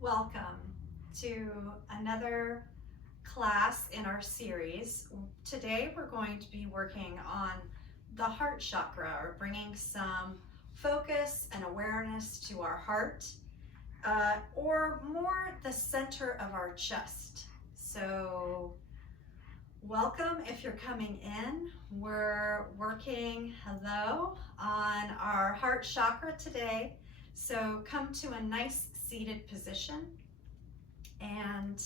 Welcome to another class in our series. Today we're going to be working on the heart chakra, or bringing some focus and awareness to our heart, or more the center of our chest. So welcome if you're coming in. We're working, hello, on our heart chakra today. So come to a nice seated position and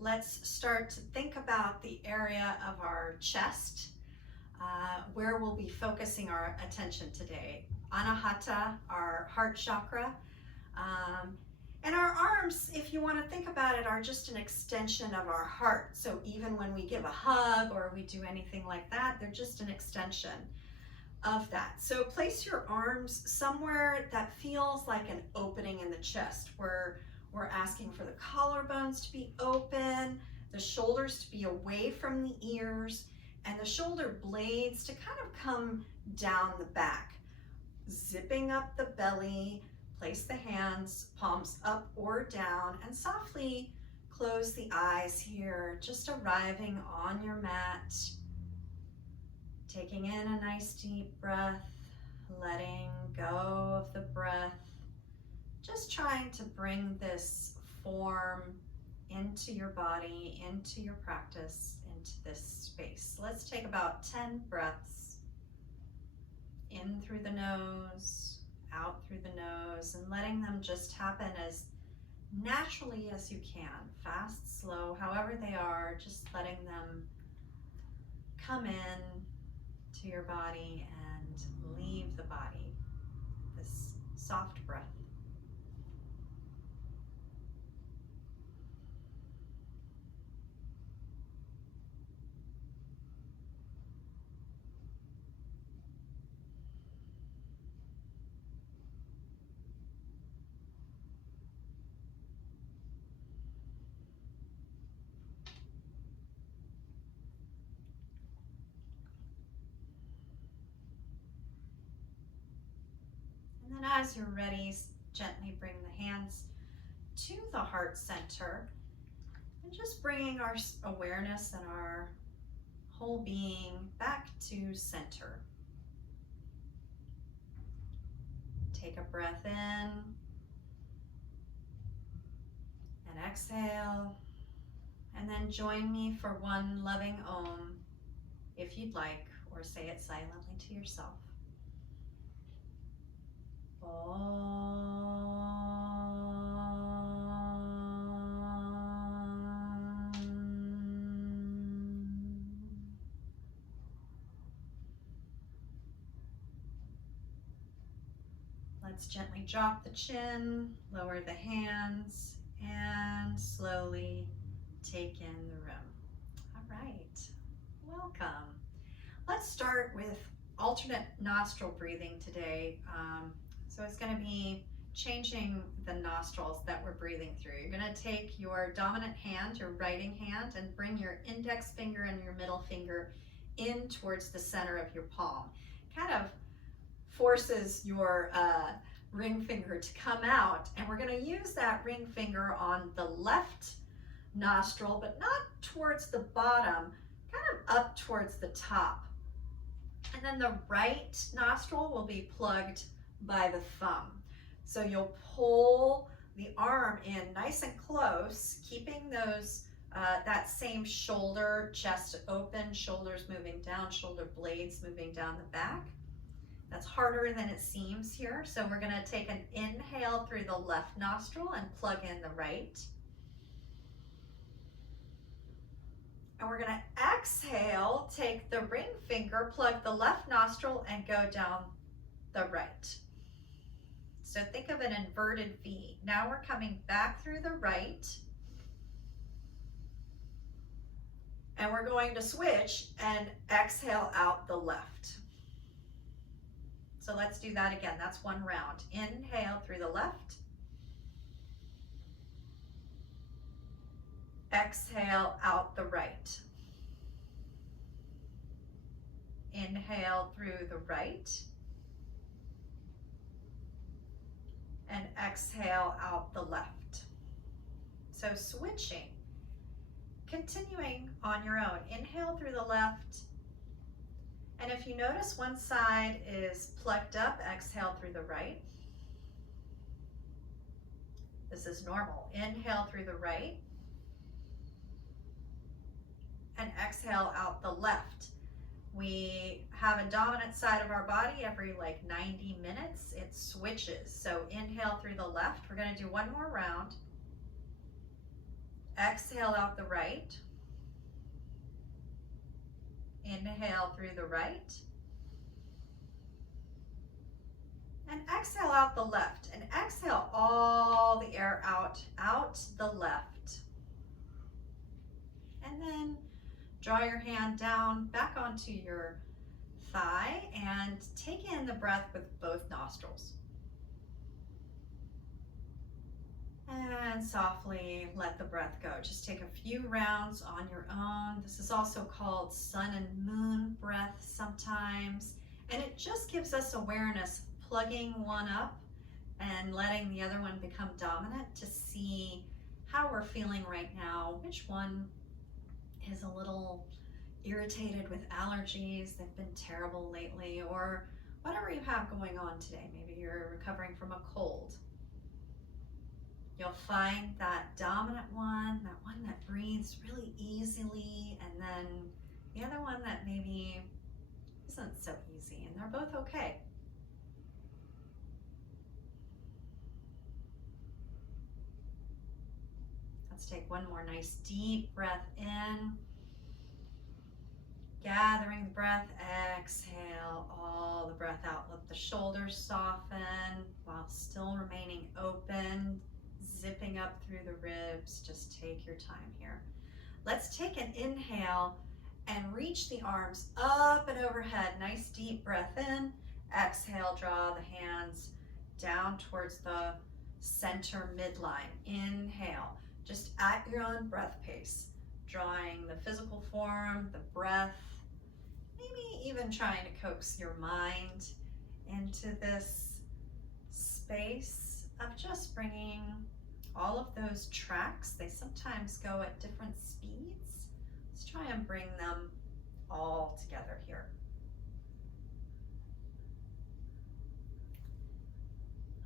let's start to think about the area of our chest where we'll be focusing our attention today. Anahata, our heart chakra. And our arms, if you want to think about it, are just an extension of our heart. So even when we give a hug or we do anything like that, they're just an extension of that. So place your arms somewhere that feels like an opening in the chest, where we're asking for the collarbones to be open, the shoulders to be away from the ears, and the shoulder blades to kind of come down the back. Zipping up the belly, place the hands, palms up or down, and softly close the eyes here, just arriving on your mat. Taking in a nice deep breath, letting go of the breath, just trying to bring this form into your body, into your practice, into this space. Let's take about 10 breaths in through the nose, out through the nose, and letting them just happen as naturally as you can. Fast, slow, however they are, just letting them come in to your body and leave the body. This soft breath. And then as you're ready, gently bring the hands to the heart center and just bringing our awareness and our whole being back to center. Take a breath in and exhale, and then join me for one loving Om if you'd like, or say it silently to yourself. Let's gently drop the chin, lower the hands, and slowly take in the room. All right, welcome. Let's start with alternate nostril breathing today. So it's going to be changing the nostrils that we're breathing through. You're going to take your dominant hand, your writing hand, and bring your index finger and your middle finger in towards the center of your palm. Kind of forces your ring finger to come out, and we're going to use that ring finger on the left nostril, but not towards the bottom, kind of up towards the top. And then the right nostril will be plugged by the thumb. So you'll pull the arm in nice and close, keeping those that same shoulder, chest open, shoulders moving down, shoulder blades moving down the back. That's harder than it seems here. So we're going to take an inhale through the left nostril and plug in the right. And we're going to exhale, take the ring finger, plug the left nostril, and go down the right. So think of an inverted V. Now we're coming back through the right. And we're going to switch and exhale out the left. So let's do that again. That's one round. Inhale through the left. Exhale out the right. Inhale through the right. And exhale out the left. So switching, continuing on your own. Inhale through the left. And if you notice one side is plucked up, exhale through the right. This is normal. Inhale through the right. And exhale out the left. We have a dominant side of our body every like 90 minutes. It switches. So inhale through the left. We're going to do one more round. Exhale out the right. Inhale through the right. And exhale out the left. And exhale all the air out the left. And then draw your hand down back onto your thigh and take in the breath with both nostrils. And softly let the breath go. Just take a few rounds on your own. This is also called sun and moon breath sometimes. And it just gives us awareness, plugging one up and letting the other one become dominant to see how we're feeling right now, which one is a little irritated with allergies, they've been terrible lately, or whatever you have going on today. Maybe you're recovering from a cold. You'll find that dominant one that breathes really easily, and then the other one that maybe isn't so easy, and they're both okay. Let's take one more nice deep breath in. Gathering the breath, exhale all the breath out. Let the shoulders soften while still remaining open, zipping up through the ribs. Just take your time here. Let's take an inhale and reach the arms up and overhead. Nice deep breath in. Exhale, draw the hands down towards the center midline. Inhale, just at your own breath pace, drawing the physical form, the breath, maybe even trying to coax your mind into this space of just bringing all of those tracks. They sometimes go at different speeds. Let's try and bring them all together here.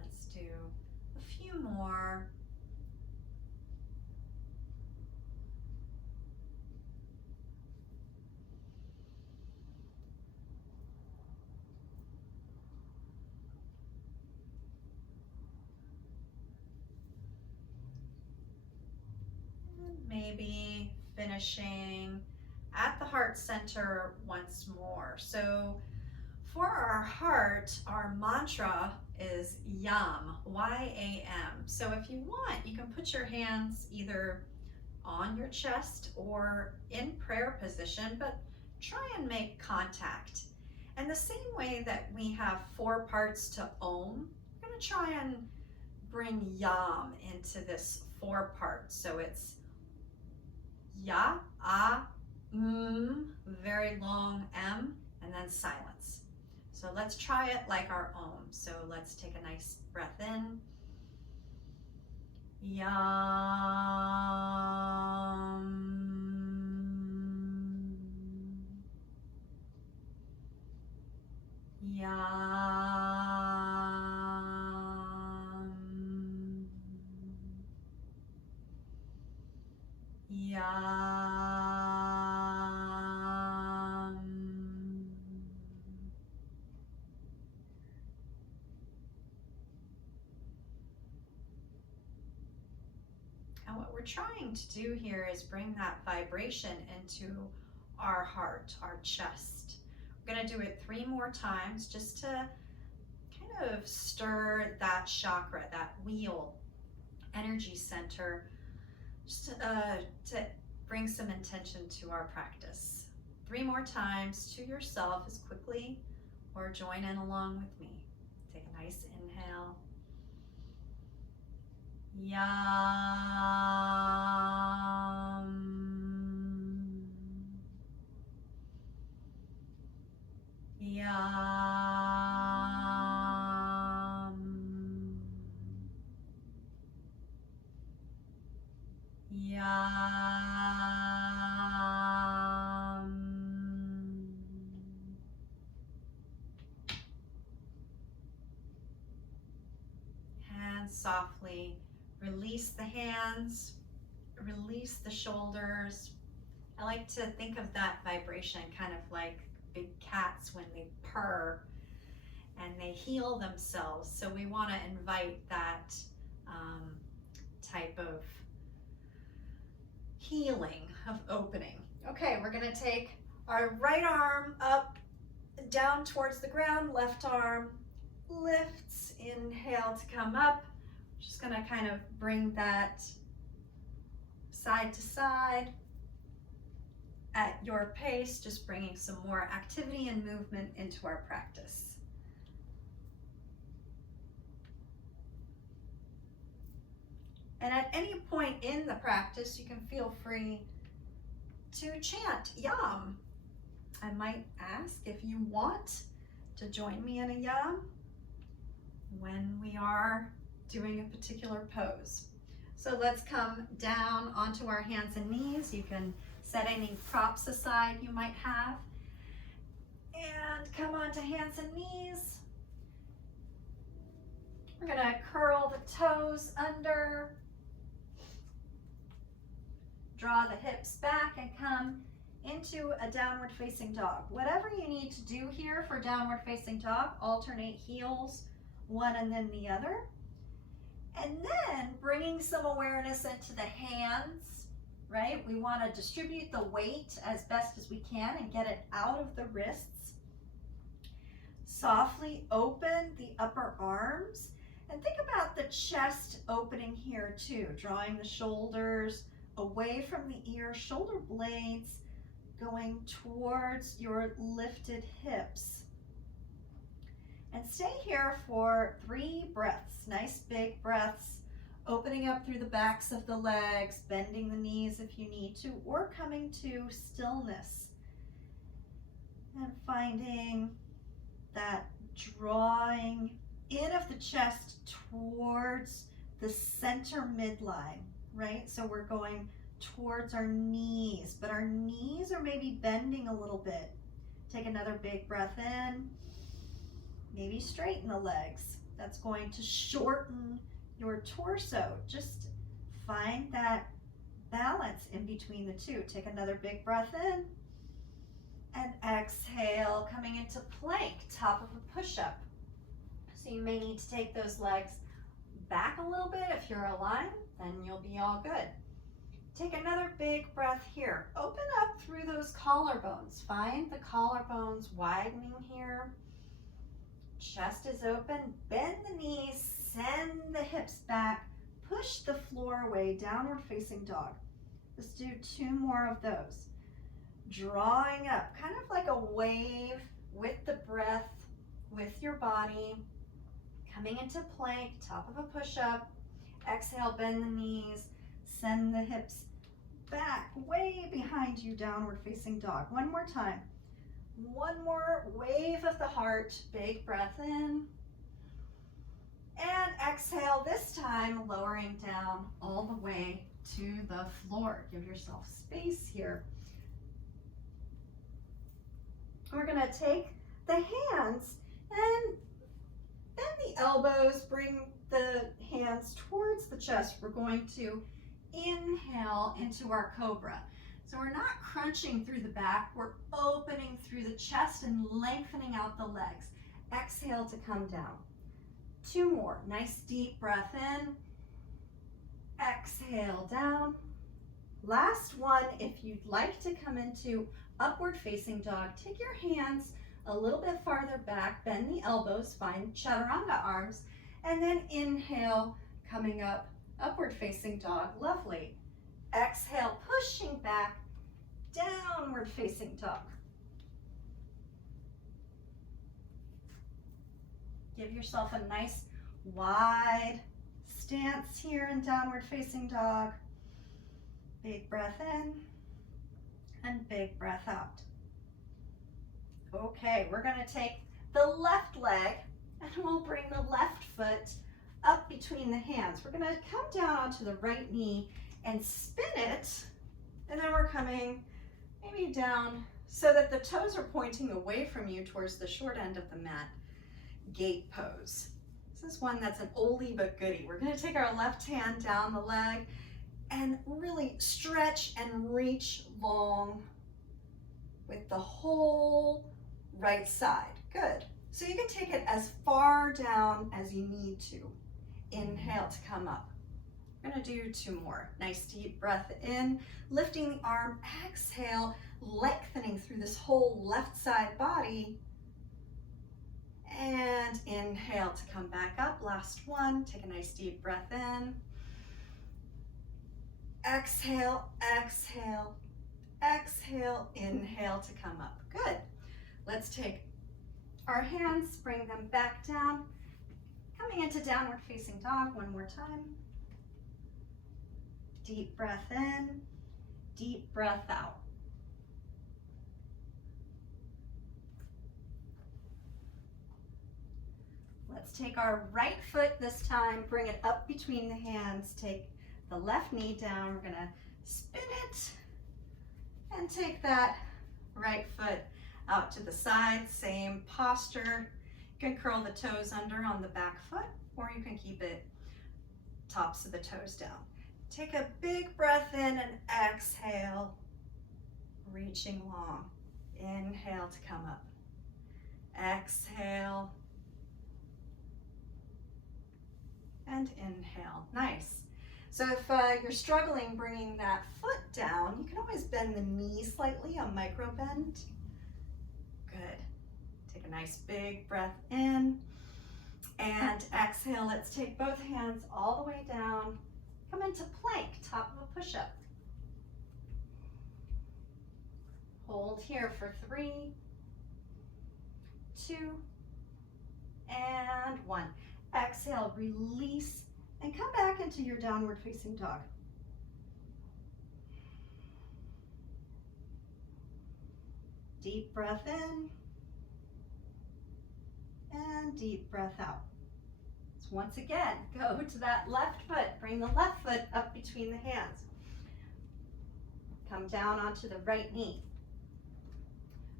Let's do a few more. Maybe finishing at the heart center once more. So for our heart, our mantra is YAM, Y-A-M. So if you want, you can put your hands either on your chest or in prayer position, but try and make contact. And the same way that we have 4 parts to Om, we're going to try and bring YAM into this 4 parts. So it's Ya, Ah, very long M, and then silence. So let's try it like our Om. So let's take a nice breath in. Yam. Yam. Yam. And what we're trying to do here is bring that vibration into our heart, our chest. We're going to do it 3 more times just to kind of stir that chakra, that wheel, energy center, just to bring some intention to our practice. 3 more times to yourself as quickly, or join in along with me. Take a nice inhale. Yam. Yam. softly release the hands, release the shoulders. I like to think of that vibration kind of like big cats when they purr and they heal themselves. So we want to invite that type of healing, of opening. Okay, we're going to take our right arm up, down towards the ground, left arm lifts, inhale to come up. Just going to kind of bring that side to side at your pace, just bringing some more activity and movement into our practice. And at any point in the practice, you can feel free to chant yam. I might ask if you want to join me in a yam when we are doing a particular pose. So let's come down onto our hands and knees. You can set any props aside you might have. And come onto hands and knees. We're gonna curl the toes under. Draw the hips back and come into a downward facing dog. Whatever you need to do here for downward facing dog, alternate heels, one and then the other. And then bringing some awareness into the hands, right? We want to distribute the weight as best as we can and get it out of the wrists. Softly open the upper arms and think about the chest opening here too, drawing the shoulders away from the ear, shoulder blades going towards your lifted hips. And stay here for 3 breaths, nice big breaths, opening up through the backs of the legs, bending the knees if you need to, or coming to stillness. And finding that drawing in of the chest towards the center midline, right? So we're going towards our knees, but our knees are maybe bending a little bit. Take another big breath in. Maybe straighten the legs. That's going to shorten your torso. Just find that balance in between the two. Take another big breath in. And exhale, coming into plank, top of a push-up. So you may need to take those legs back a little bit. If you're aligned, then you'll be all good. Take another big breath here. Open up through those collarbones. Find the collarbones widening here. Chest is open, bend the knees, send the hips back, push the floor away, downward facing dog. Let's do 2 more of those. Drawing up, kind of like a wave with the breath, with your body. Coming into plank, top of a push-up. Exhale, bend the knees, send the hips back, way behind you, downward facing dog. One more time. One more wave of the heart, big breath in. And exhale, this time lowering down all the way to the floor. Give yourself space here. We're gonna take the hands and bend the elbows, bring the hands towards the chest. We're going to inhale into our cobra. So we're not crunching through the back, we're opening through the chest and lengthening out the legs. Exhale to come down. 2 more, nice deep breath in. Exhale down. Last one, if you'd like to come into upward facing dog, take your hands a little bit farther back, bend the elbows, find chaturanga arms, and then inhale, coming up, upward facing dog, lovely. Exhale, pushing back, downward facing dog. Give yourself a nice wide stance here in downward facing dog. Big breath in and big breath out. Okay, we're gonna take the left leg and we'll bring the left foot up between the hands. We're gonna come down onto the right knee and spin it, and then we're coming maybe down so that the toes are pointing away from you towards the short end of the mat. Gate pose. This is one that's an oldie but goodie. We're going to take our left hand down the leg and really stretch and reach long with the whole right side. Good. So you can take it as far down as you need to. Inhale to come up. I'm going to do 2 more. Nice deep breath in, lifting the arm. Exhale, lengthening through this whole left side body. And inhale to come back up. Last one. Take a nice deep breath in. Exhale, exhale, exhale, inhale to come up. Good. Let's take our hands, bring them back down. Coming into downward facing dog one more time. Deep breath in, deep breath out. Let's take our right foot this time, bring it up between the hands, take the left knee down. We're gonna spin it and take that right foot out to the side, same posture. You can curl the toes under on the back foot, or you can keep it tops of the toes down. Take a big breath in and exhale, reaching long. Inhale to come up. Exhale. And inhale. Nice. So if you're struggling bringing that foot down, you can always bend the knee slightly, a micro bend. Good. Take a nice big breath in and exhale. Let's take both hands all the way down. Come into plank, top of a push-up. Hold here for 3, 2, and 1. Exhale, release, and come back into your downward facing dog. Deep breath in, and deep breath out. So once again, go to that left foot, bring the left foot up between the hands. Come down onto the right knee.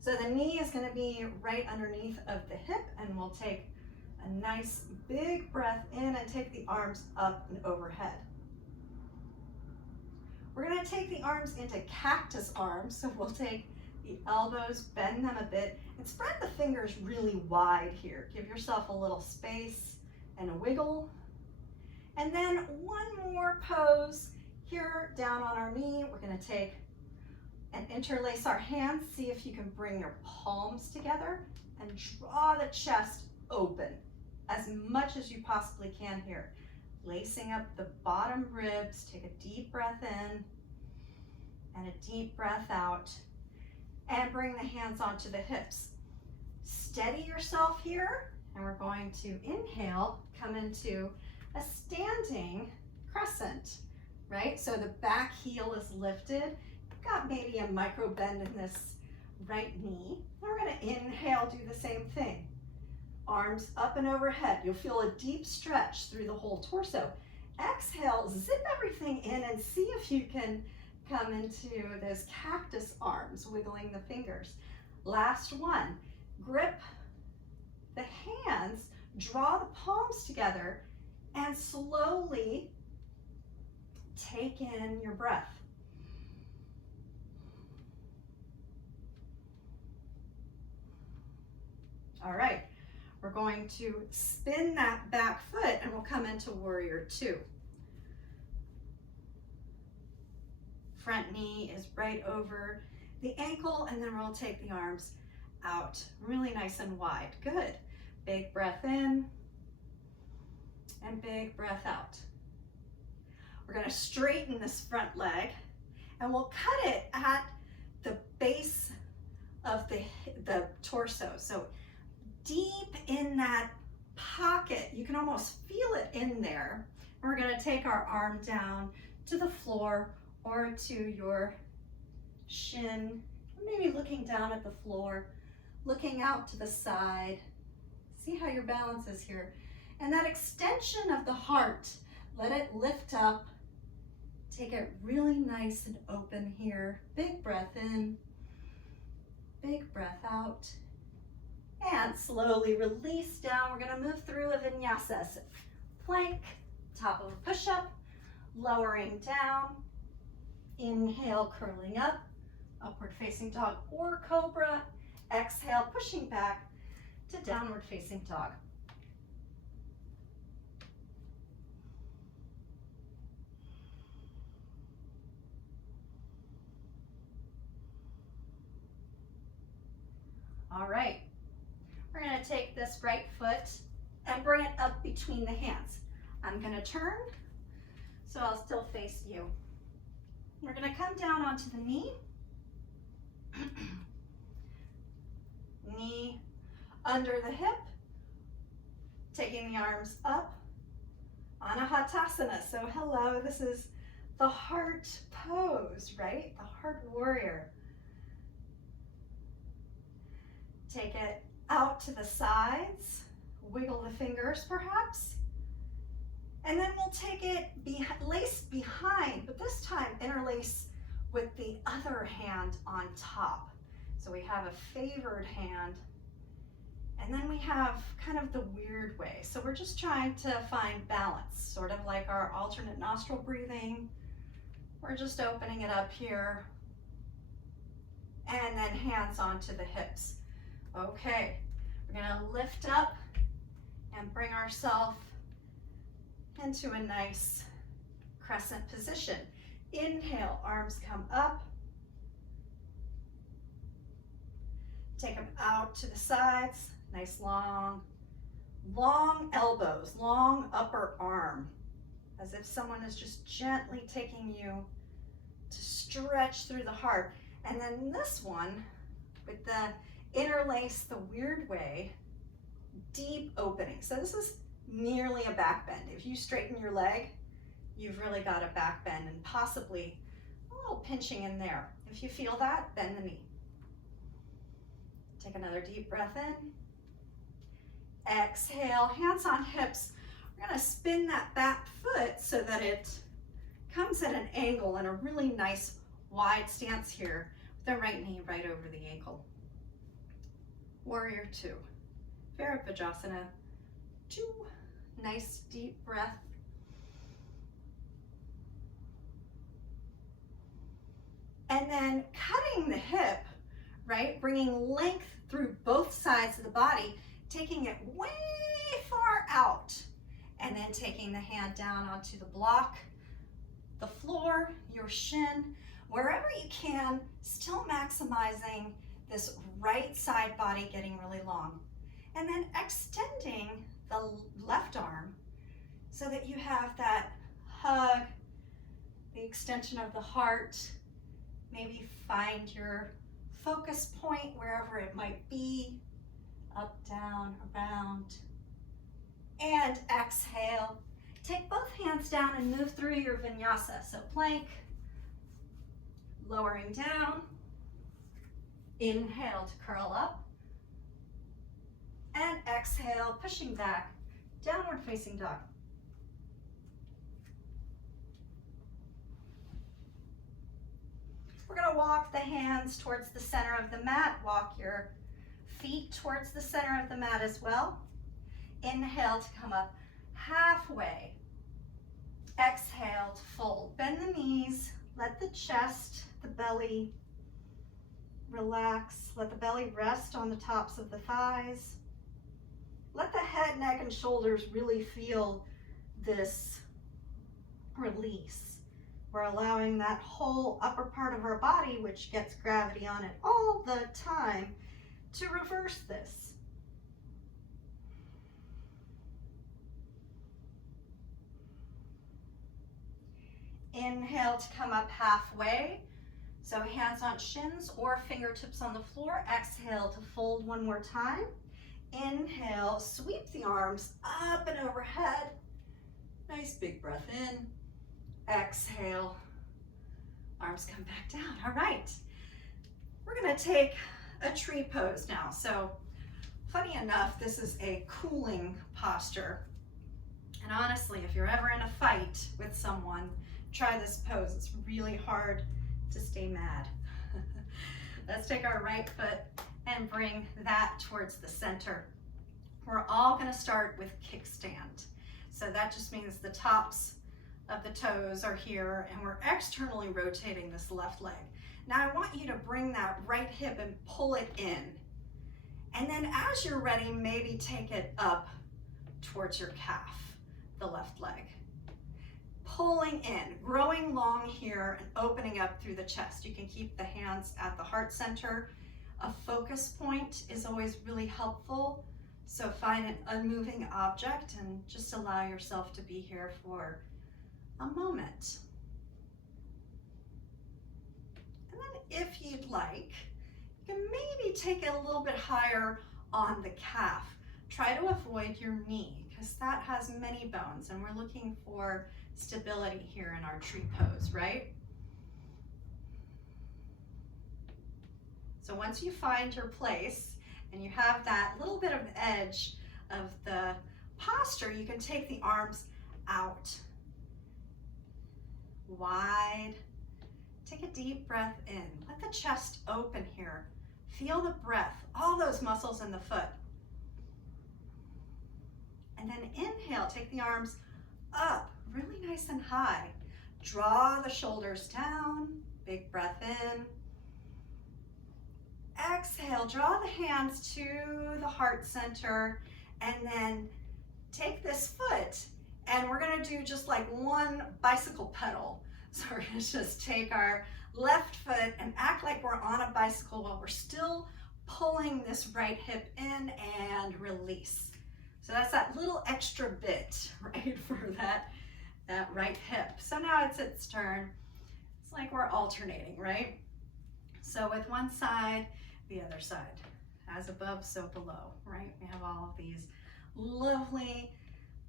So the knee is going to be right underneath of the hip, and we'll take a nice big breath in and take the arms up and overhead. We're going to take the arms into cactus arms, so we'll take the elbows, bend them a bit, and spread the fingers really wide here. Give yourself a little space and a wiggle. And then one more pose here down on our knee. We're going to take and interlace our hands. See if you can bring your palms together and draw the chest open as much as you possibly can here. Lacing up the bottom ribs. Take a deep breath in and a deep breath out. And bring the hands onto the hips. Steady yourself here, and we're going to inhale, come into a standing crescent, right? So the back heel is lifted. You've got maybe a micro bend in this right knee. And we're going to inhale, do the same thing. Arms up and overhead. You'll feel a deep stretch through the whole torso. Exhale, zip everything in and see if you can come into those cactus arms, wiggling the fingers. Last one. Grip the hands, draw the palms together, and slowly take in your breath. All right, we're going to spin that back foot and we'll come into warrior 2. Front knee is right over the ankle, and then we'll take the arms out, really nice and wide. Good. Big breath in and big breath out. We're going to straighten this front leg, and we'll cut it at the base of the torso. So deep in that pocket, you can almost feel it in there. And we're going to take our arm down to the floor or to your shin, maybe looking down at the floor, looking out to the side. See how your balance is here. And that extension of the heart, let it lift up. Take it really nice and open here. Big breath in, big breath out. And slowly release down. We're gonna move through a vinyasa. So plank, top of a push-up, lowering down. Inhale, curling up, upward facing dog or cobra. Exhale, pushing back to downward facing dog. All right, we're gonna take this right foot and bring it up between the hands. I'm gonna turn, so I'll still face you. We're gonna come down onto the knee. Knee under the hip, taking the arms up. Anahata. So hello, this is the heart pose, right? The heart warrior. Take it out to the sides, wiggle the fingers perhaps, and then we'll take it lace behind, but this time interlace with the other hand on top. So we have a favored hand, and then we have kind of the weird way. So we're just trying to find balance, sort of like our alternate nostril breathing. We're just opening it up here, and then hands onto the hips. Okay, we're gonna lift up and bring ourselves into a nice crescent position. Inhale, arms come up. Take them out to the sides. Nice long elbows, long upper arm, as if someone is just gently taking you to stretch through the heart. And then this one, with the interlace the weird way, deep opening. So this is nearly a back bend. If you straighten your leg, you've really got a back bend and possibly a little pinching in there. If you feel that, bend the knee. Take another deep breath in. Exhale, hands on hips. We're gonna spin that back foot so that it comes at an angle in a really nice wide stance here, with the right knee right over the ankle. Warrior two, Virabhadrasana, 2, nice deep breath. And then cutting the hip, right? Bringing length through both sides of the body, taking it way far out, and then taking the hand down onto the block, the floor, your shin, wherever you can, still maximizing this right side body getting really long. And then extending the left arm so that you have that hug, the extension of the heart. Maybe find your focus point wherever it might be, up, down, around. And exhale. Take both hands down and move through your vinyasa. So plank, lowering down. Inhale to curl up. And exhale, pushing back, downward facing dog. We're gonna walk the hands towards the center of the mat. Walk your feet towards the center of the mat as well. Inhale to come up halfway. Exhale to fold. Bend the knees, let the chest, the belly relax. Let the belly rest on the tops of the thighs. Let the head, neck, and shoulders really feel this release. We're allowing that whole upper part of our body, which gets gravity on it all the time, to reverse this. Inhale to come up halfway. So hands on shins or fingertips on the floor. Exhale to fold one more time. Inhale, sweep the arms up and overhead. Nice big breath in. Exhale, arms come back down. All right, we're gonna take a tree pose now. So funny enough, this is a cooling posture. And honestly, if you're ever in a fight with someone, try this pose. It's really hard to stay mad. Let's take our right foot and bring that towards the center. We're all gonna start with kickstand. So that just means the tops of the toes are here and we're externally rotating this left leg. Now I want you to bring that right hip and pull it in. And then as you're ready, maybe take it up towards your calf, the left leg. Pulling in, growing long here and opening up through the chest. You can keep the hands at the heart center. A focus point is always really helpful. So find an unmoving object and just allow yourself to be here for a moment. And then if you'd like, you can maybe take it a little bit higher on the calf. Try to avoid your knee because that has many bones and we're looking for stability here in our tree pose, right? So once you find your place and you have that little bit of edge of the posture, you can take the arms out, wide. Take a deep breath in. Let the chest open here. Feel the breath, all those muscles in the foot. And then inhale, take the arms up, really nice and high. Draw the shoulders down, big breath in. Exhale, draw the hands to the heart center and then take this foot and we're gonna do just like one bicycle pedal. So we're gonna just take our left foot and act like we're on a bicycle while we're still pulling this right hip in and release. So that's that little extra bit, right, for that right hip. So now it's its turn. It's like we're alternating, right? So with one side, the other side. As above, so below, right? We have all of these lovely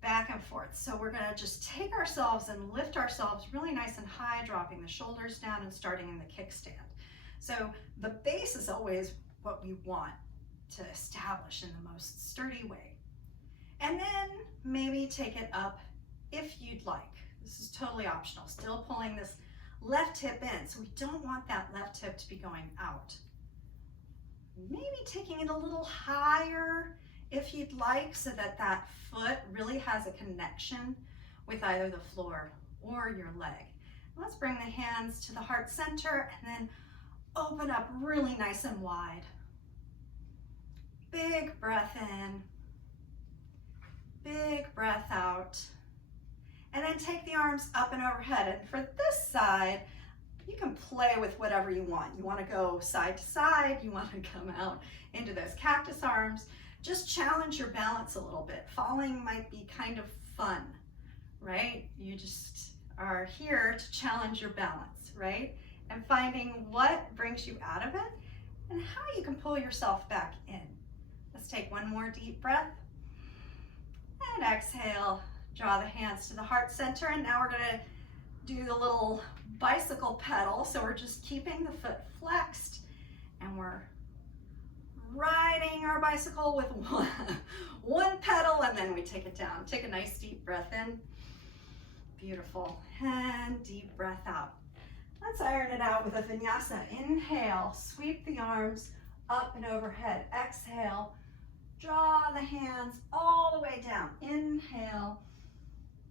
back and forth. So we're gonna just take ourselves and lift ourselves really nice and high, dropping the shoulders down and starting in the kickstand. So the base is always what we want to establish in the most sturdy way. And then maybe take it up if you'd like. This is totally optional. Still pulling this left hip in. So we don't want that left hip to be going out. Maybe taking it a little higher if you'd like, so that that foot really has a connection with either the floor or your leg. Let's bring the hands to the heart center and then open up really nice and wide. Big breath in, big breath out. And then take the arms up and overhead. And for this side, you can play with whatever you want. You want to go side to side, you want to come out into those cactus arms. Just challenge your balance a little bit. Falling might be kind of fun, right? You just are here to challenge your balance, right? And finding what brings you out of it and how you can pull yourself back in. Let's take one more deep breath. And exhale, draw the hands to the heart center. And now we're gonna do the little bicycle pedal. So we're just keeping the foot flexed and we're riding our bicycle with one pedal and then we take it down. Take a nice deep breath in. Beautiful. And deep breath out. Let's iron it out with a vinyasa. Inhale, sweep the arms up and overhead. Exhale, draw the hands all the way down. Inhale,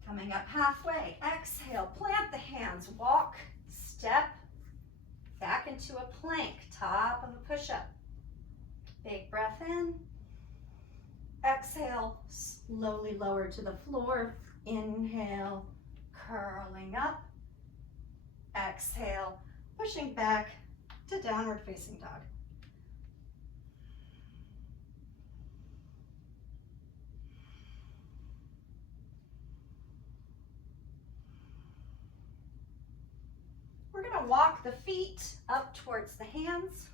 coming up halfway. Exhale, plant the hands, walk, step, back into a plank, top of a push-up. Big breath in. Exhale, slowly lower to the floor. Inhale, curling up. Exhale, pushing back to downward facing dog. We're going to walk the feet up towards the hands.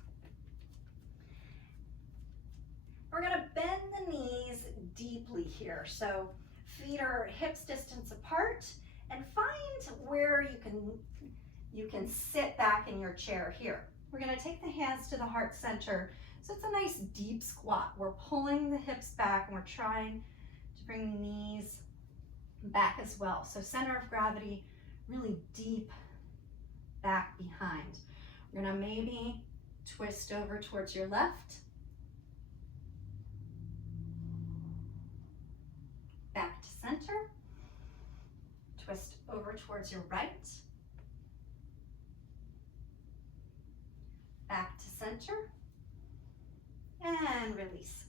We're going to bend the knees deeply here. So feet are hips distance apart, and find where you can sit back in your chair here. We're going to take the hands to the heart center. So it's a nice deep squat. We're pulling the hips back and we're trying to bring the knees back as well. So center of gravity really deep back behind. We're going to maybe twist over towards your left twist over towards your right. Back to center. And release.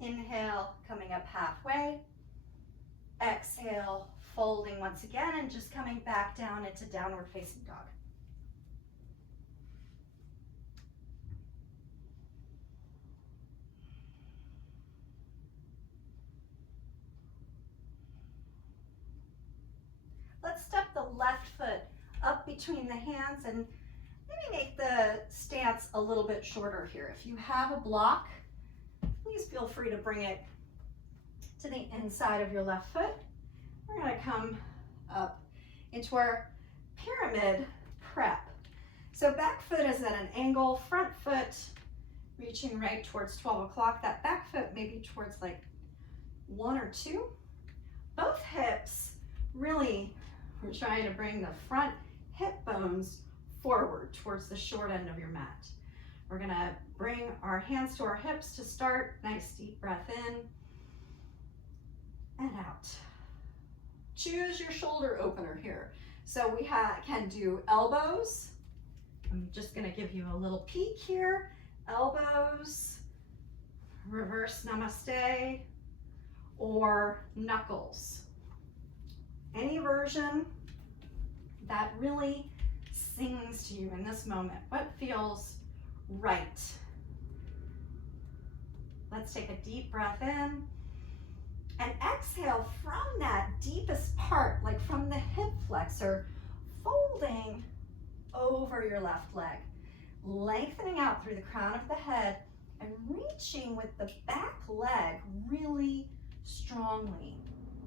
Inhale, coming up halfway. Exhale, folding once again and just coming back down into downward facing dog. Let's step the left foot up between the hands and maybe make the stance a little bit shorter here. If you have a block, please feel free to bring it to the inside of your left foot. We're going to come up into our pyramid prep. So back foot is at an angle, front foot reaching right towards 12 o'clock. That back foot maybe towards like 1 or 2. Both hips, really, we're trying to bring the front hip bones forward towards the short end of your mat. We're gonna bring our hands to our hips to start. Nice deep breath in and out. Choose your shoulder opener here. So we can do elbows. I'm just gonna give you a little peek here. Elbows, reverse namaste, or knuckles. Any version that really sings to you in this moment. What feels right? Let's take a deep breath in and exhale from that deepest part, like from the hip flexor, folding over your left leg, lengthening out through the crown of the head and reaching with the back leg really strongly.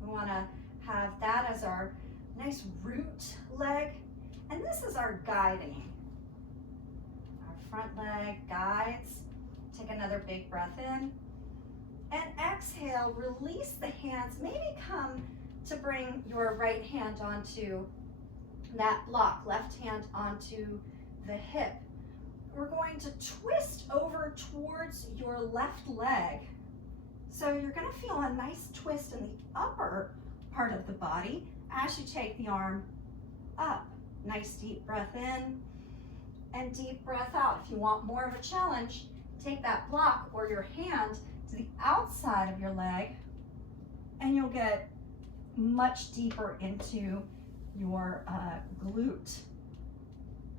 We want to have that as our nice root leg, and this is our guiding. Our front leg guides. Take another big breath in and exhale, release the hands. Maybe come to bring your right hand onto that block, left hand onto the hip. We're going to twist over towards your left leg. So you're going to feel a nice twist in the upper part of the body as you take the arm up. Nice deep breath in and deep breath out. If you want more of a challenge, take that block or your hand to the outside of your leg and you'll get much deeper into your glute.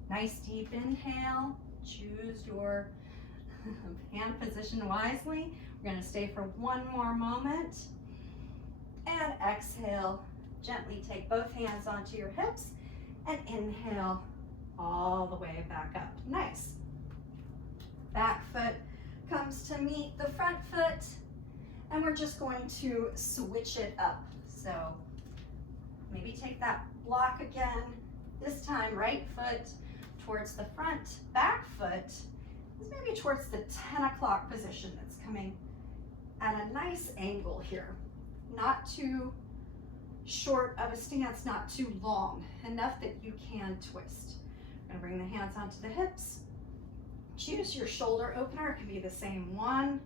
Nice deep inhale. Choose your hand position wisely. We're going to stay for one more moment. And exhale. Gently take both hands onto your hips and inhale all the way back up. Nice. Back foot comes to meet the front foot, and we're just going to switch it up. So maybe take that block again. This time right foot towards the front, back foot is maybe towards the 10 o'clock position. That's coming at a nice angle here. Not too short of a stance, not too long, enough that you can twist. I'm gonna bring the hands onto the hips. Choose your shoulder opener. It can be the same one.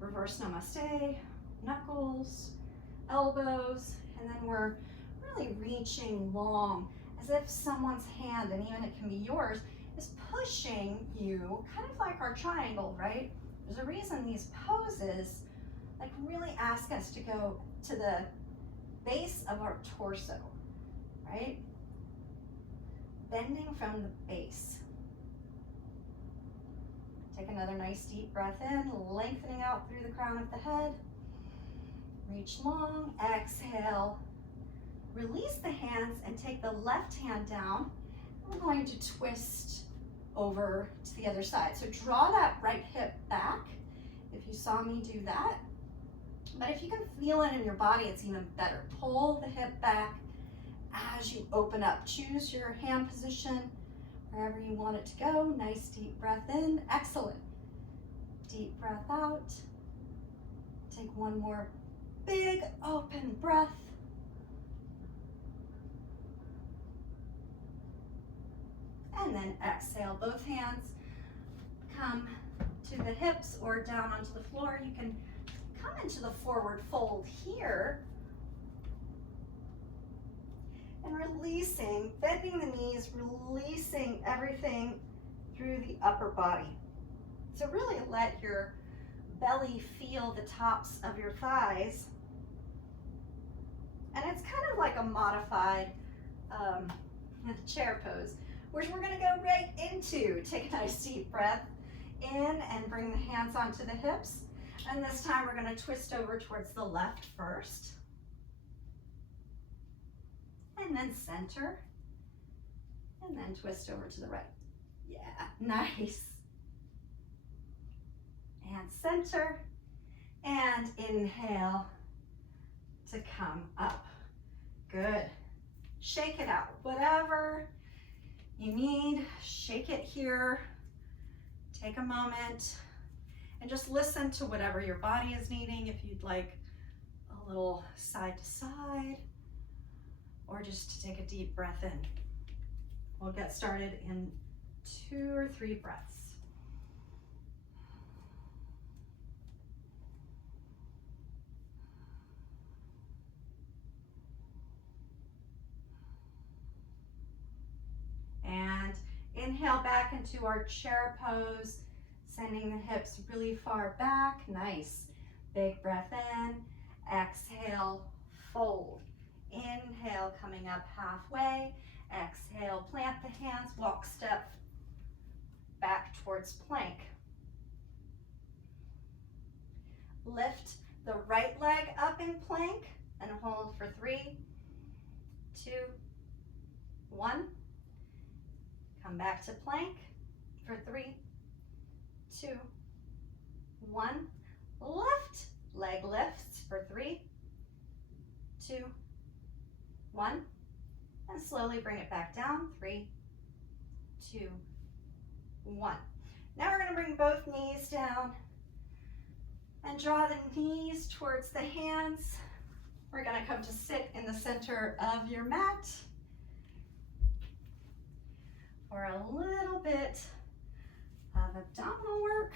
Reverse namaste, knuckles, elbows, and then we're really reaching long as if someone's hand, and even it can be yours, is pushing you, kind of like our triangle, right? There's a reason these poses like really ask us to go to the base of our torso, right? Bending from the base. Take another nice deep breath in, lengthening out through the crown of the head. Reach long, exhale. Release the hands and take the left hand down. We're going to twist over to the other side. So draw that right hip back if you saw me do that. But if you can feel it in your body, it's even better. Pull the hip back as you open up. Choose your hand position wherever you want it to go. Nice deep breath in. Excellent. Deep breath out. Take one more big open breath. And then exhale, both hands come to the hips or down onto the floor. You can come into the forward fold here and releasing, bending the knees, releasing everything through the upper body. So really let your belly feel the tops of your thighs. And it's kind of like a modified chair pose, which we're gonna go right into. Take a nice deep breath in and bring the hands onto the hips. And this time we're gonna twist over towards the left first. And then center. And then twist over to the right. Yeah, nice. And center. And inhale to come up. Good. Shake it out. Whatever you need, shake it here. Take a moment and just listen to whatever your body is needing. If you'd like a little side to side, or just to take a deep breath in. We'll get started in 2 or 3 breaths. And inhale back into our chair pose, sending the hips really far back. Nice. Big breath in. Exhale, fold. Inhale, coming up halfway. Exhale, plant the hands, walk step back towards plank. Lift the right leg up in plank and hold for 3, 2, 1. Come back to plank for 3, 2, 1. Left leg lifts for 3, 2, 1. And slowly bring it back down. 3, 2, 1. Now we're going to bring both knees down and draw the knees towards the hands. We're going to come to sit in the center of your mat for a little bit of abdominal work.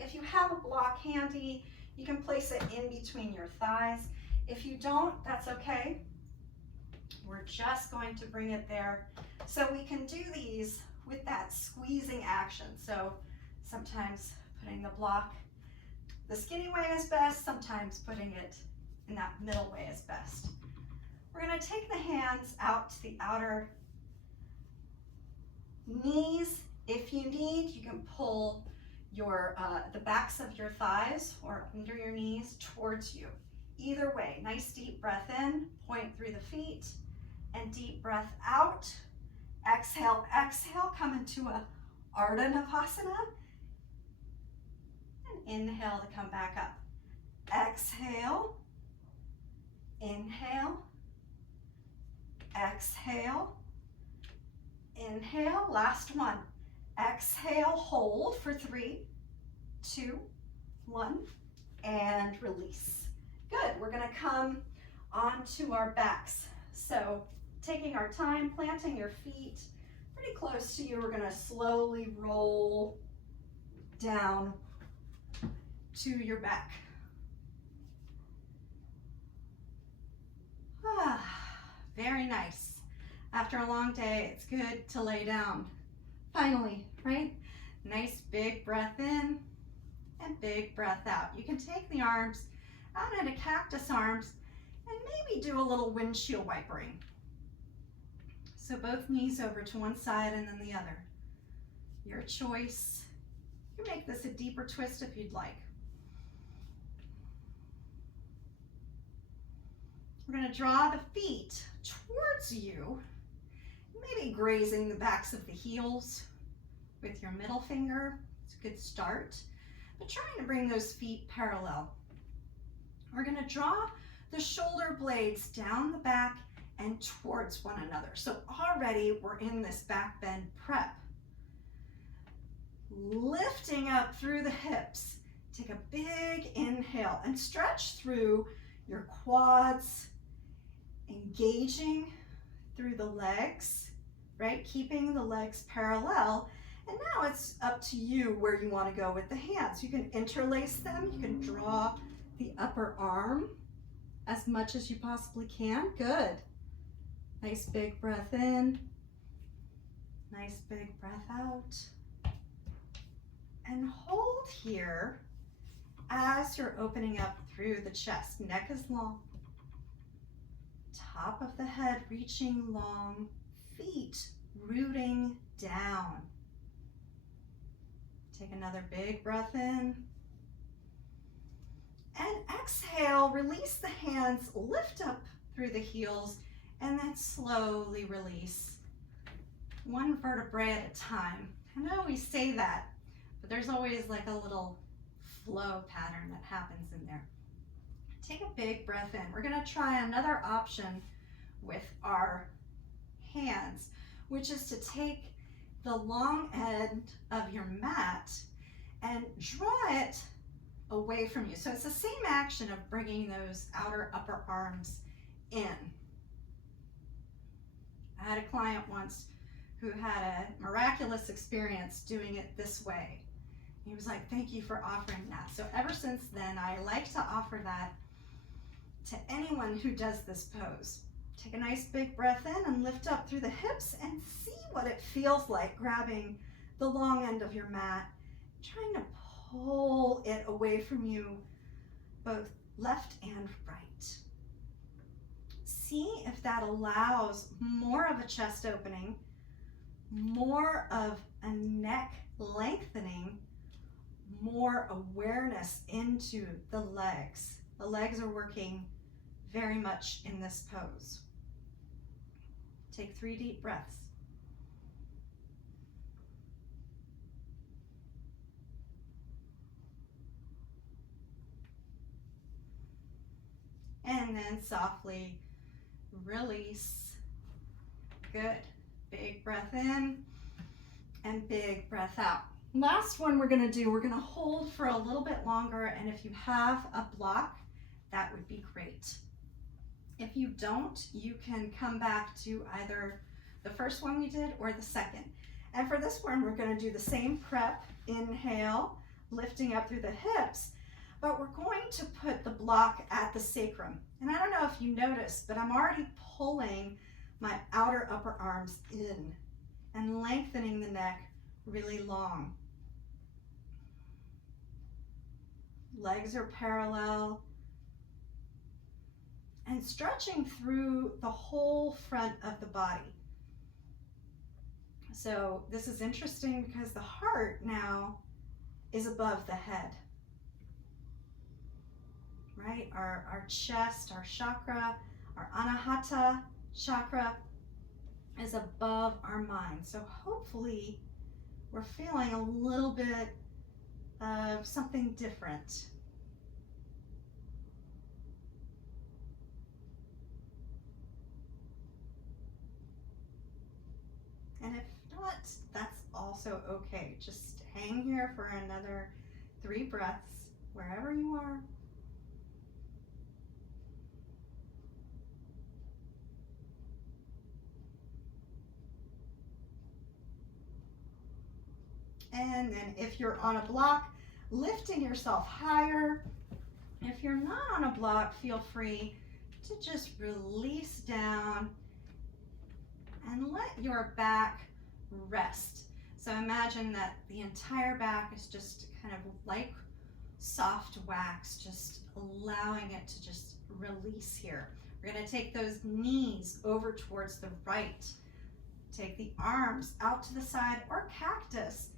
If you have a block handy, you can place it in between your thighs. If you don't, that's okay. We're just going to bring it there. So we can do these with that squeezing action. So sometimes putting the block the skinny way is best, sometimes putting it in that middle way is best. We're going to take the hands out to the outer knees. If you need, you can pull your the backs of your thighs or under your knees towards you. Either way, nice deep breath in, point through the feet, and deep breath out. Exhale, exhale, come into a Ardha Navasana. And inhale to come back up. Exhale, inhale, exhale, inhale, last one. Exhale, hold for 3, 2, 1, and release. Good, we're gonna come onto our backs. So taking our time, planting your feet pretty close to you, we're gonna slowly roll down to your back. Very nice. After a long day, it's good to lay down. Finally, right? Nice big breath in and big breath out. You can take the arms out into cactus arms and maybe do a little windshield wipering. So both knees over to one side and then the other. Your choice. You can make this a deeper twist if you'd like. We're going to draw the feet towards you, maybe grazing the backs of the heels with your middle finger. It's a good start, but trying to bring those feet parallel. We're going to draw the shoulder blades down the back and towards one another. So already we're in this back bend prep. Lifting up through the hips. Take a big inhale and stretch through your quads, engaging through the legs, right? Keeping the legs parallel. And now it's up to you where you want to go with the hands. You can interlace them. You can draw the upper arm as much as you possibly can. Good. Nice big breath in. Nice big breath out. And hold here as you're opening up through the chest. Neck is long. Top of the head reaching long. Feet rooting down. Take another big breath in. And exhale, release the hands, lift up through the heels, and then slowly release. One vertebrae at a time. I know we say that, but there's always like a little flow pattern that happens in there. Take a big breath in. We're gonna try another option with our hands, which is to take the long end of your mat and draw it away from you. So it's the same action of bringing those outer upper arms in. I had a client once who had a miraculous experience doing it this way. He was like, thank you for offering that. So ever since then, I like to offer that to anyone who does this pose. Take a nice big breath in and lift up through the hips and see what it feels like grabbing the long end of your mat, trying to pull it away from you, both left and right. See if that allows more of a chest opening, more of a neck lengthening, more awareness into the legs. The legs are working very much in this pose. Take 3 deep breaths. And then softly release. Good. Big breath in and big breath out. Last one we're gonna do, we're gonna hold for a little bit longer, and if you have a block, that would be great. If you don't, you can come back to either the first one we did or the second. And for this one, we're gonna do the same prep. Inhale, lifting up through the hips, but we're going to put the block at the sacrum. And I don't know if you noticed, but I'm already pulling my outer upper arms in and lengthening the neck really long. Legs are parallel. And stretching through the whole front of the body. So this is interesting because the heart now is above the head, right? Our chest, our chakra, our Anahata chakra is above our mind. So hopefully we're feeling a little bit of something different. And if not, that's also okay. Just hang here for another 3 breaths, wherever you are. And then if you're on a block, lifting yourself higher. If you're not on a block, feel free to just release down and let your back rest. So imagine that the entire back is just kind of like soft wax, just allowing it to just release here. We're gonna take those knees over towards the right. Take the arms out to the side or cactus,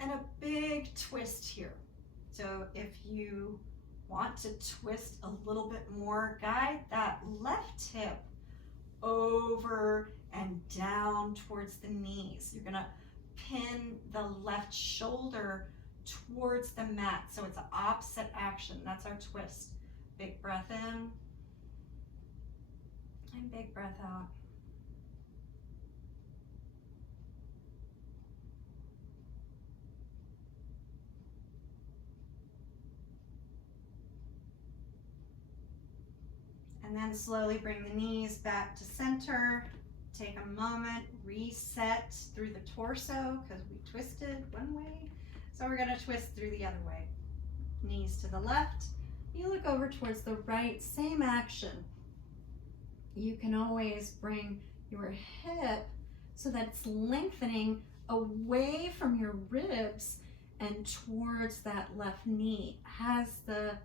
and a big twist here. So if you want to twist a little bit more, guide that left hip over and down towards the knees. You're gonna pin the left shoulder towards the mat, so it's an opposite action. That's our twist. Big breath in and big breath out. And then slowly bring the knees back to center. take a moment, reset through the torso because we twisted one way. So we're gonna twist through the other way. Knees to the left. You look over towards the right, same action. You can always bring your hip so that it's lengthening away from your ribs and towards that left knee as the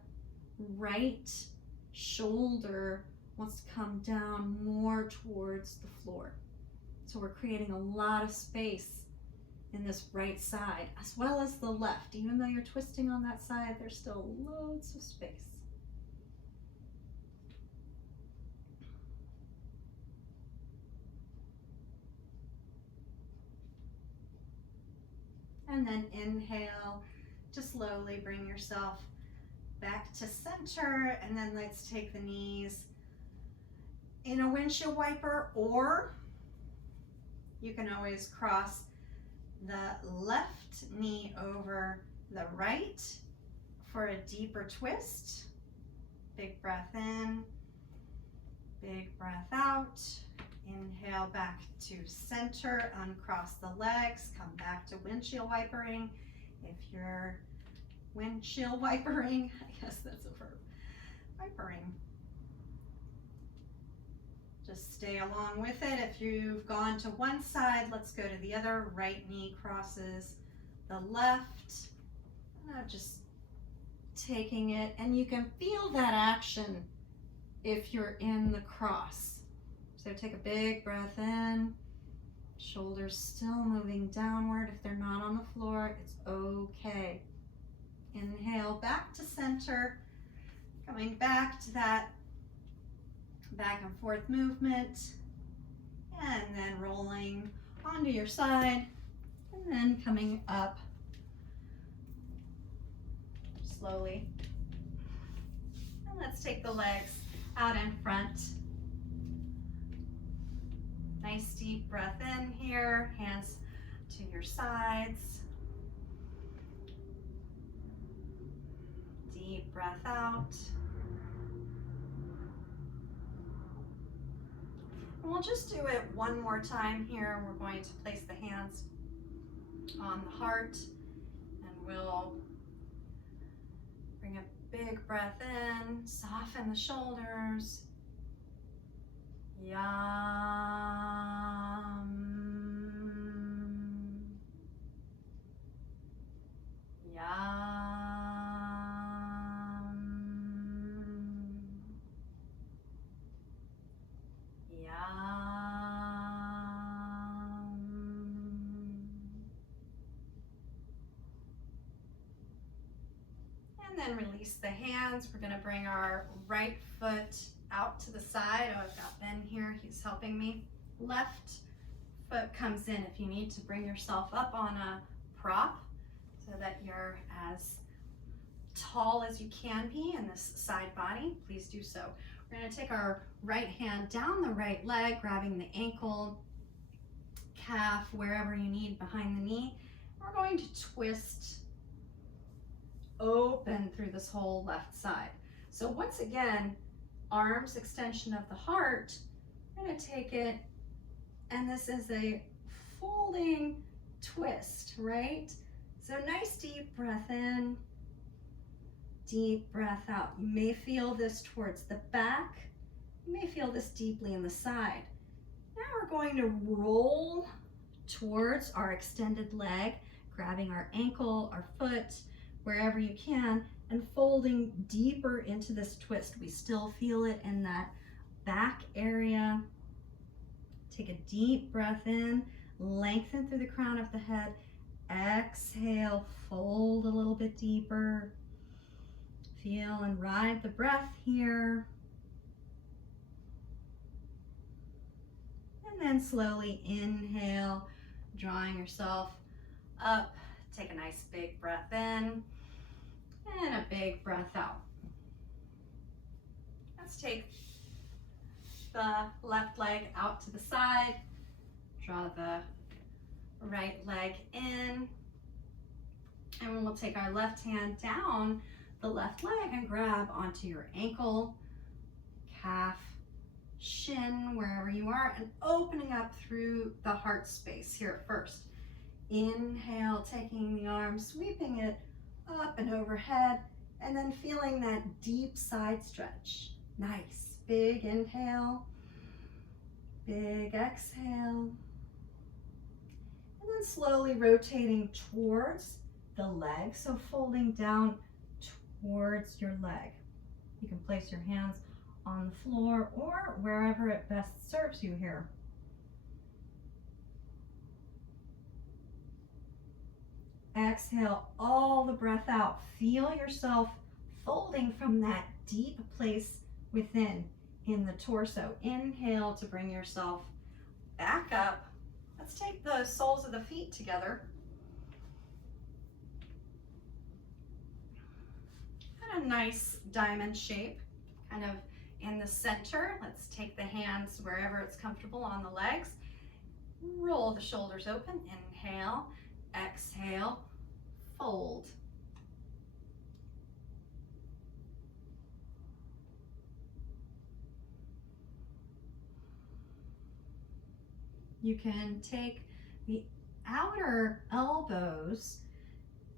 right shoulder wants to come down more towards the floor. So we're creating a lot of space in this right side as well as the left. Even though you're twisting on that side, there's still loads of space. And then inhale to slowly bring yourself back to center, and then let's take the knees in a windshield wiper, or you can always cross the left knee over the right for a deeper twist. Big breath in, big breath out. Inhale back to center, uncross the legs, come back to windshield wipering. If you're windshield wipering, I guess that's a verb, wipering. Just stay along with it. If you've gone to one side, let's go to the other. Right knee crosses the left. Just taking it, and you can feel that action if you're in the cross. So take a big breath in, shoulders still moving downward. If they're not on the floor, it's okay. Inhale back to center, coming back to that back and forth movement, and then rolling onto your side, and then coming up slowly. And let's take the legs out in front. Nice deep breath in here, hands to your sides. Deep breath out. And we'll just do it one more time here. We're going to place the hands on the heart, and we'll bring a big breath in, soften the shoulders. Yum. Yum. Yum. And then release the hands. We're going to bring our right foot out to the side. Oh, I've got Ben here, he's helping me. Left foot comes in. If you need to bring yourself up on a prop so that you're as tall as you can be in this side body, please do so. We're going to take our right hand down the right leg, grabbing the ankle, calf, wherever you need behind the knee. We're going to twist open through this whole left side. So once again, arms, extension of the heart. I'm going to take it, and this is a folding twist, right? So nice deep breath in, deep breath out. You may feel this towards the back. You may feel this deeply in the side. Now we're going to roll towards our extended leg, grabbing our ankle, our foot, wherever you can, and folding deeper into this twist. We still feel it in that back area. Take a deep breath in, lengthen through the crown of the head. Exhale, fold a little bit deeper. Feel and ride the breath here. And then slowly inhale, drawing yourself up. Take a nice big breath in and a big breath out. Let's take the left leg out to the side. Draw the right leg in. And we'll take our left hand down the left leg and grab onto your ankle, calf, shin, wherever you are, and opening up through the heart space here first. Inhale, taking the arm, sweeping it up and overhead, and then feeling that deep side stretch. Nice. Big inhale, big exhale, and then slowly rotating towards the leg, so folding down towards your leg. You can place your hands on the floor or wherever it best serves you here. Exhale all the breath out. Feel yourself folding from that deep place within in the torso. Inhale to bring yourself back up. Let's take the soles of the feet together. And a nice diamond shape, kind of in the center. Let's take the hands wherever it's comfortable on the legs. Roll the shoulders open. Inhale, exhale, fold. You can take the outer elbows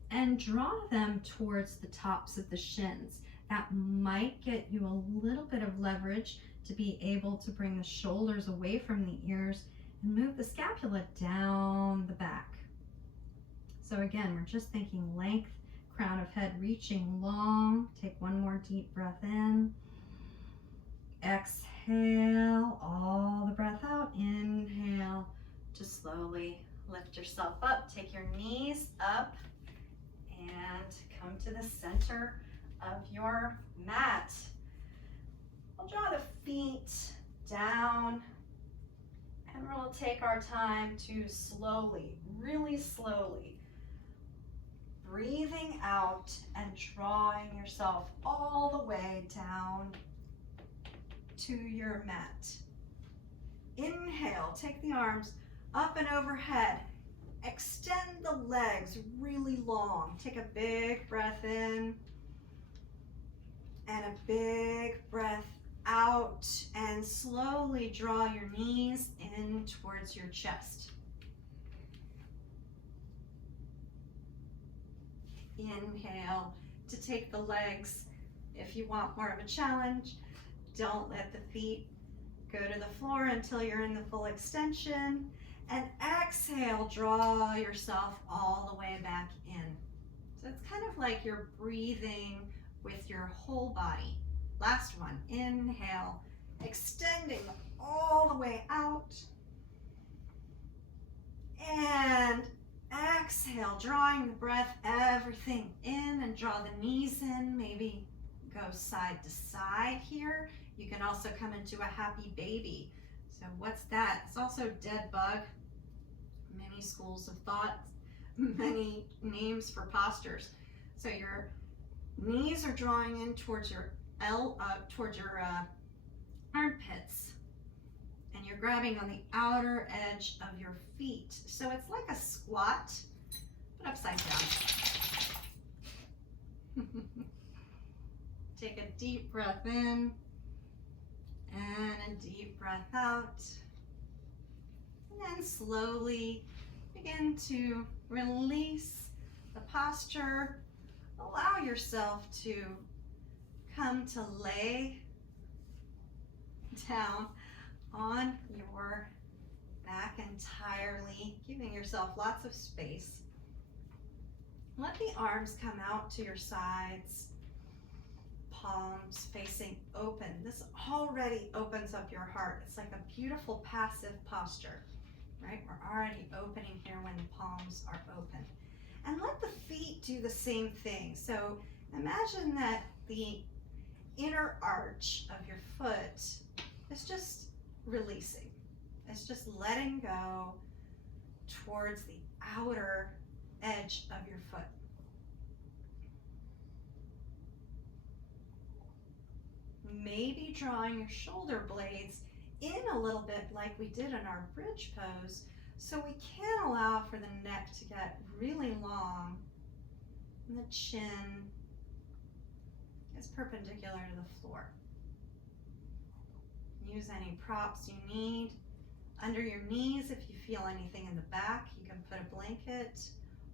and draw them towards the tops of the shins. That might get you a little bit of leverage to be able to bring the shoulders away from the ears and move the scapula down the back. So again, we're just thinking length, crown of head reaching long. Take one more deep breath in. Exhale all the breath out. Inhale to slowly lift yourself up. Take your knees up and come to the center of your mat. We'll draw the feet down and we'll take our time to slowly, really slowly, breathing out and drawing yourself all the way down to your mat. Inhale, take the arms up and overhead. Extend the legs really long. Take a big breath in and a big breath out, and slowly draw your knees in towards your chest. Inhale to take the legs. If you want more of a challenge, don't let the feet go to the floor until you're in the full extension. And exhale, draw yourself all the way back in. So it's kind of like you're breathing with your whole body. Last one, inhale, extending all the way out. And exhale, drawing the breath, everything in, and draw the knees in. Maybe go side to side here. You can also come into a happy baby. So what's that? It's also dead bug. Many schools of thought, many names for postures. So your knees are drawing in towards your armpits, and you're grabbing on the outer edge of your feet. So it's like a squat, but upside down. Take a deep breath in and a deep breath out. And then slowly begin to release the posture. Allow yourself to come to lay down on your back entirely, giving yourself lots of space. Let the arms come out to your sides, palms facing open. This already opens up your heart. It's like a beautiful passive posture, right? We're already opening here when the palms are open. And let the feet do the same thing. So imagine that the inner arch of your foot is just releasing. It's just letting go towards the outer edge of your foot. Maybe drawing your shoulder blades in a little bit like we did in our bridge pose, so we can allow for the neck to get really long and the chin is perpendicular to the floor. use any props you need. Under your knees, if you feel anything in the back, you can put a blanket,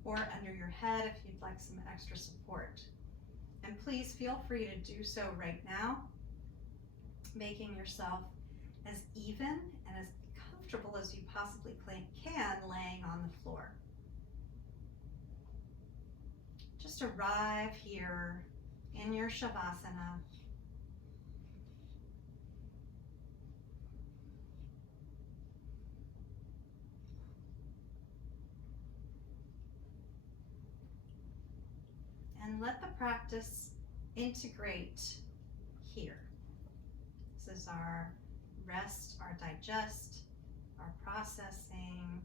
or under your head if you'd like some extra support. And please feel free to do so right now, making yourself as even and as comfortable as you possibly can laying on the floor. Just arrive here in your Shavasana. And let the practice integrate here. This is our rest, our digest, our processing.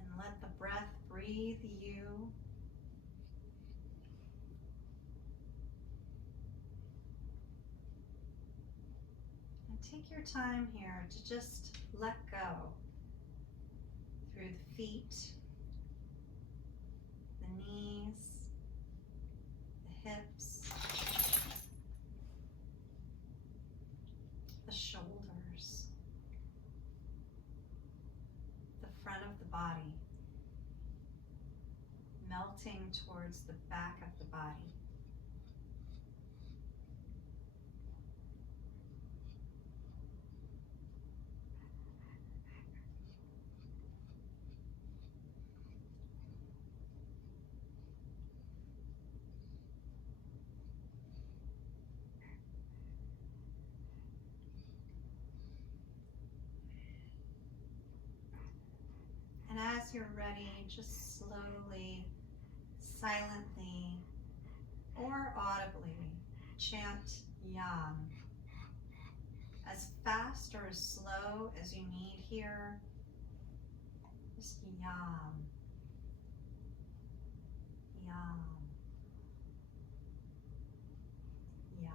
And let the breath breathe you. Take your time here to just let go through the feet, the knees, the hips, the shoulders, the front of the body, melting towards the back of the body. And as you're ready, just slowly, silently, or audibly chant Yam. As fast or as slow as you need here, just Yam, Yam, Yam.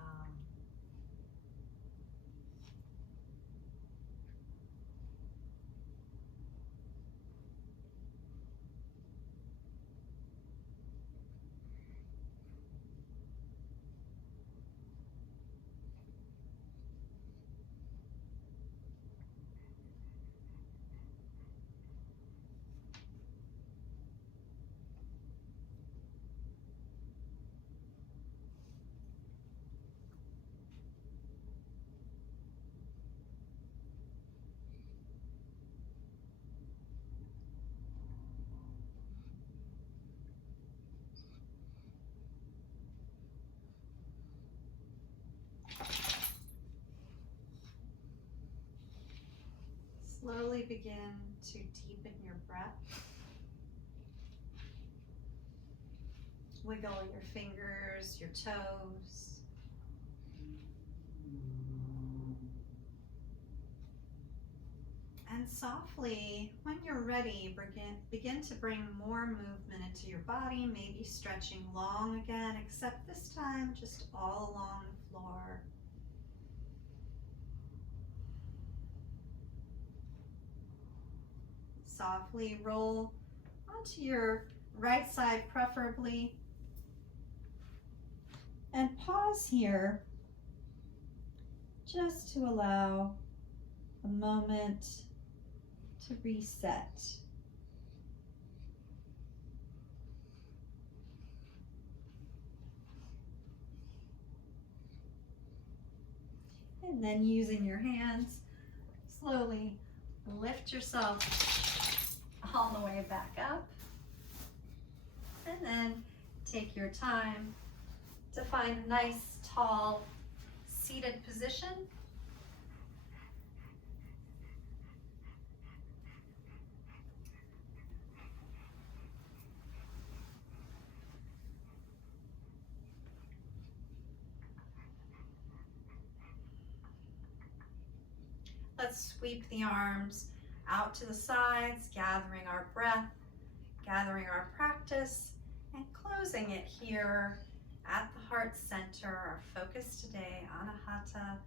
Slowly begin to deepen your breath. Wiggle your fingers, your toes. And softly, when you're ready, begin to bring more movement into your body, maybe stretching long again, except this time just all along the floor. Softly roll onto your right side preferably. And pause here just to allow a moment to reset. And then using your hands, slowly lift yourself all the way back up. And then take your time to find a nice, tall, seated position. Let's sweep the arms out to the sides, gathering our breath, gathering our practice, and closing it here at the heart center. Our focus today, Anahata,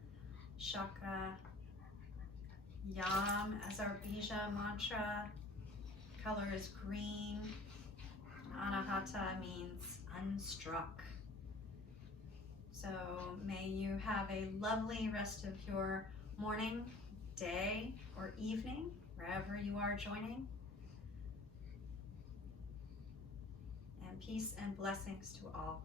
Chakra. Yam as our bija mantra. Color is green. Anahata means unstruck. So may you have a lovely rest of your morning, day, or evening, wherever you are joining. And peace and blessings to all.